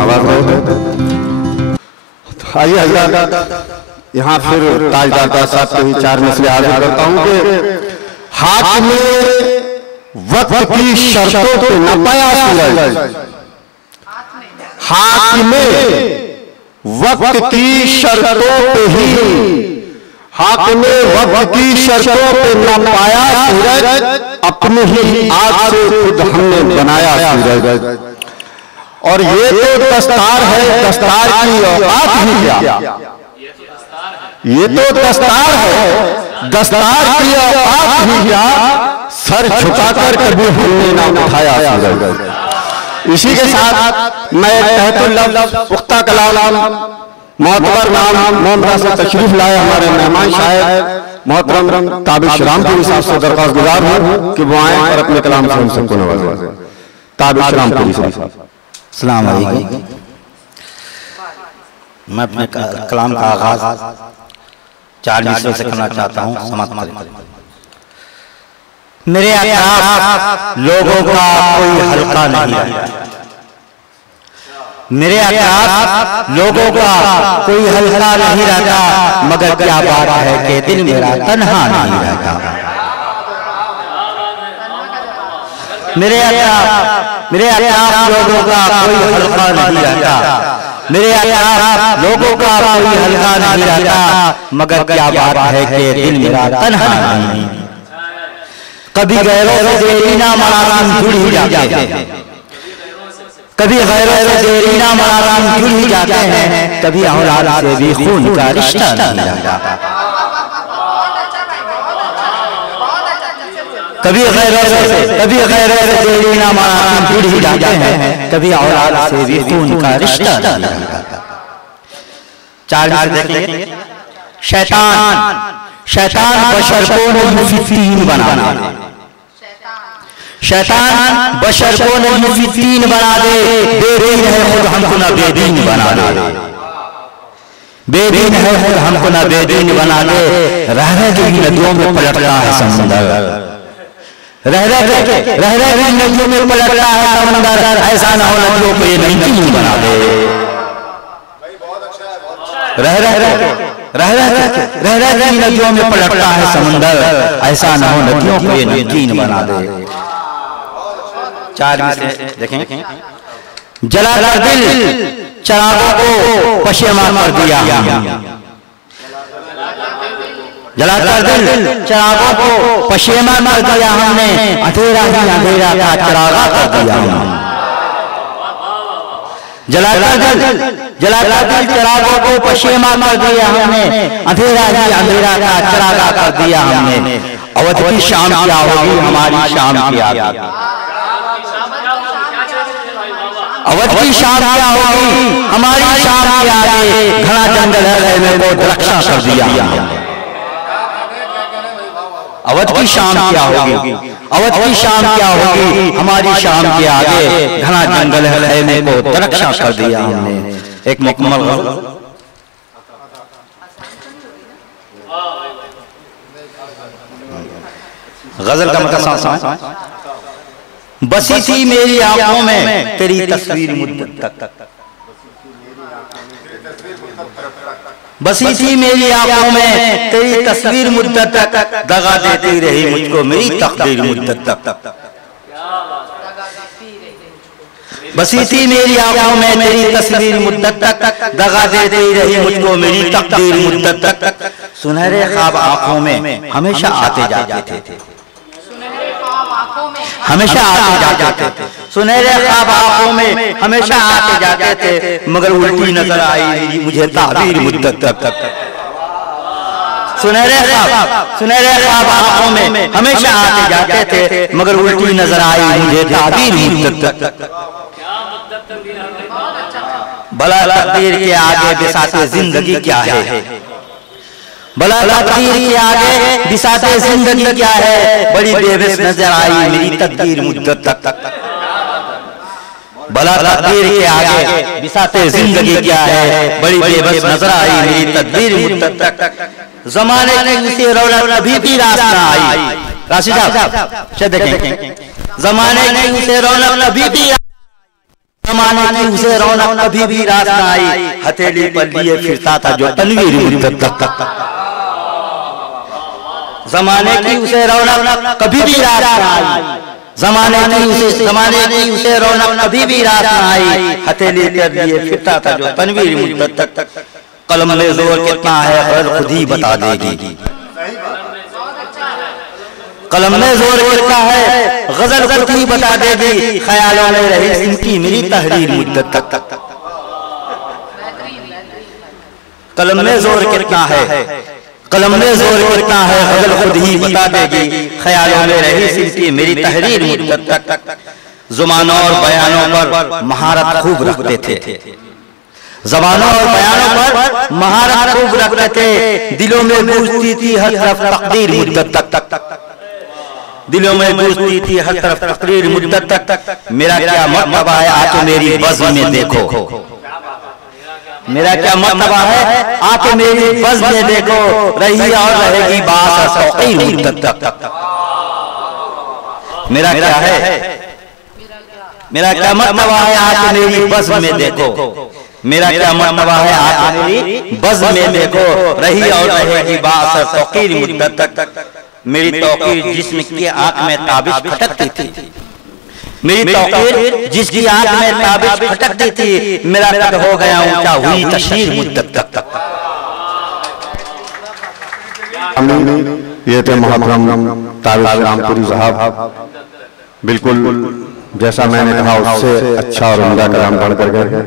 नवाज रहे थे। आइए यहाँ फिर ताजदार साहब के ही चार मसले आगे करता हूँ कि हाथ में वक्त की शर्तों पे न पाया सूरज, हाथ में वक्त की शर्तों पे ही, हाथ में वक्त की शर्तों पे न पाया सूरज, अपने ही आग से खुद हमने बनाया सूरज। और ये तो दस्तार है, दस्तार की औकात ही क्या, ये तो दस्तार है, दस्तार की औकात ही क्या, सर झुकाकर कभी हमने ना उठाया सूरज। इसी के साथ मैं तहतुल लफ्ज़ पुख्ता कलाम मोहतबर नाम मोहम्मद से तशरीफ लाए हमारे मेहमान शायर मोहतरम ताबिश रामपुरी साहब से दरख्वास्त गुजार हूँ कि वो आए और अपने कलाम से हम सबको नवाजें। ताबिश रामपुरी साहब। अस्सलाम वालेकुम। मैं अपने कलाम का आगाज 4 मिसरों से करना चाहता हूँ। समाप्त करें। मेरे अतराफ लोगों का कोई हल्का नहीं रहता, मेरे अतराफ लोगों का कोई हल्का नहीं रहता, मगर क्या बात है कि दिल मेरा तन्हा नहीं रहता। मेरे अतराफ लोगों का कोई हल्का नहीं रहता, मेरे अतराफ लोगों का कोई हल्का नहीं रहता, मगर क्या बात है कि दिल मेरा तन्हा नहीं। कभी गैरों से देरीना मरासिम जुड़ ही जाते हैं, कभी गैरों से देरीना मरासिम जुड़ ही जाते हैं, कभी औलाद से भी खून का रिश्ता नहीं रहता। कभी गैरों से देरीना मरासिम जुड़ ही जाते हैं, कभी औलाद से भी खून का रिश्ता नहीं रहता। 4 देखेंगे। शैतान बशर को मुफीतीन बनाना, शैतान बशर को मुफीतीन बना दे, बेदीन है खुद हमको ना बेदीन बना दे, बेदीन है खुद हमको ना बेदीन बना दे। रह रह के नदियों में पलटता है समंदर, रह रह के नदियों में पलटता है समंदर, ऐसा ना हो नदियों को ये नमकीन बना दे। रह रह नदियों में पलटता है समंदर, ऐसा ना हो नदियों को ये नमकीन बना दे। 4 में से देखें। जलाकर दिल चिरागों को पशेमान कर दिया, जलाकर दिल चिरागों को पशेमान कर दिया हमने, अंधेरा ही अंधेरा का चिरागा कर दिया हमने। जलाकर दिल चिरागों को पशेमान कर दिया हमने, अंधेरा ही अंधेरा का चिरागा कर दिया हमने। अवध की शाम क्या होगी हमारी शाम की आगे, अवध की शाम क्या होगी हमारी शाम के आगे, घना जंगल है मेरे को रक्षा कर दिया हमने। अवध की शाम क्या होगी, अवध की शाम क्या होगी हमारी शाम के आगे, घना जंगल है मेरे को रक्षा कर दिया हमने। एक मुकम्मल गजल का मतलब समझ। बसी थी मेरी आंखों में तेरी तस्वीर मुद्दत तक, बसी थी मेरी आंखों में तेरी तस्वीर मुद्दत तक, दगा देती रही मुझको मेरी तकदीर मुद्दत तक। बसी थी मेरी आंखों में तेरी तस्वीर मुद्दत तक, दगा देती रही मुझको मेरी तकदीर मुद्दत तक। सुनहरे ख्वाब आंखों में हमेशा आते जाते थे, हमेशा आते जाते थे, सुनहरे ख्वाब आंखों में हमेशा आते जाते थे, मगर उल्टी नजर आई मुझे ताबीर मुद्दत तक। सुनहरे ख्वाब आंखों में हमेशा आते जाते थे, मगर उल्टी नजर आई मुझे ताबीर मुद्दत तक। भला तकदीर के आगे बिसाते जिंदगी क्या है, भला तकदीर के आगे बिसाते जिंदगी क्या है, बड़ी बेबस नजर आई मेरी तकदीर मुद्दत तक। भला तकदीर के आगे बिसाते जिंदगी क्या है, बड़ी बेबस नजर आई मेरी तकदीर मुद्दत तक। जमाने ने उसे रौनक अभी भी रास ना आई, राशिद साहब देखें, जमाने ने उसे रौनक अभी भी जमाने की उसे रौनक कभी भी रास न आई, हथेली पर लिए फिरता था जो तनवीर मुद्दत तक। जमाने की उसे रौनक कभी भी रास न आई, जमाने की उसे रौनक कभी भी रास न आई, हथेली पर लिए फिरता था जो तनवीर मुद्दत तक। कलम में जोर कितना है गजल खुद ही बता देगी, कलम में जोर कितना है गजल खुद ही बता देगी, ख्यालों में रही इनकी मेरी तहरीर मुद्दत तक। कलम में जोर कितना है, कलम में जोर कितना है गजल खुद ही बता देगी, ख्यालों में रही इनकी मेरी तहरीर मुद्दत तक। जुबानों और बयानों पर महारत खूब रखते थे, ज़बानों और बयानों पर महारत खूब रखते थे, दिलों में गूंजती थी हर तरफ तकदीर मुद्दत तक, दिलों में गूंजती थी हर तरफ तकदीर मुद्दत तक। मेरा क्या मर्तबा है आके मेरी बज़्म में देखो, मेरा क्या मर्तबा है आके मेरी बज़्म में देखो, रही और रहेगी बास तौक़ीर मुद्दत तक। मेरा क्या है, मेरा क्या मर्तबा है आके मेरी बज़्म में देखो, मेरा क्या मर्तबा है आके मेरी बज़्म में देखो, रही और रहेगी बास तौक़ीर मुद्दत तक। मेरी तौक़ीर जिसकी आंख में ताबिश खटकती थी, मेरी तौक़ीर जिसकी आंख में ताबिश खटकती थी, मेरा कद हो गया ऊंचा हुई तशहीर मुद्दत तक। ये थे मोहतरम ताबिश रामपुरी साहब, बिल्कुल जैसा मैंने कहा उससे अच्छा और उम्दा कलाम पढ़ कर गए।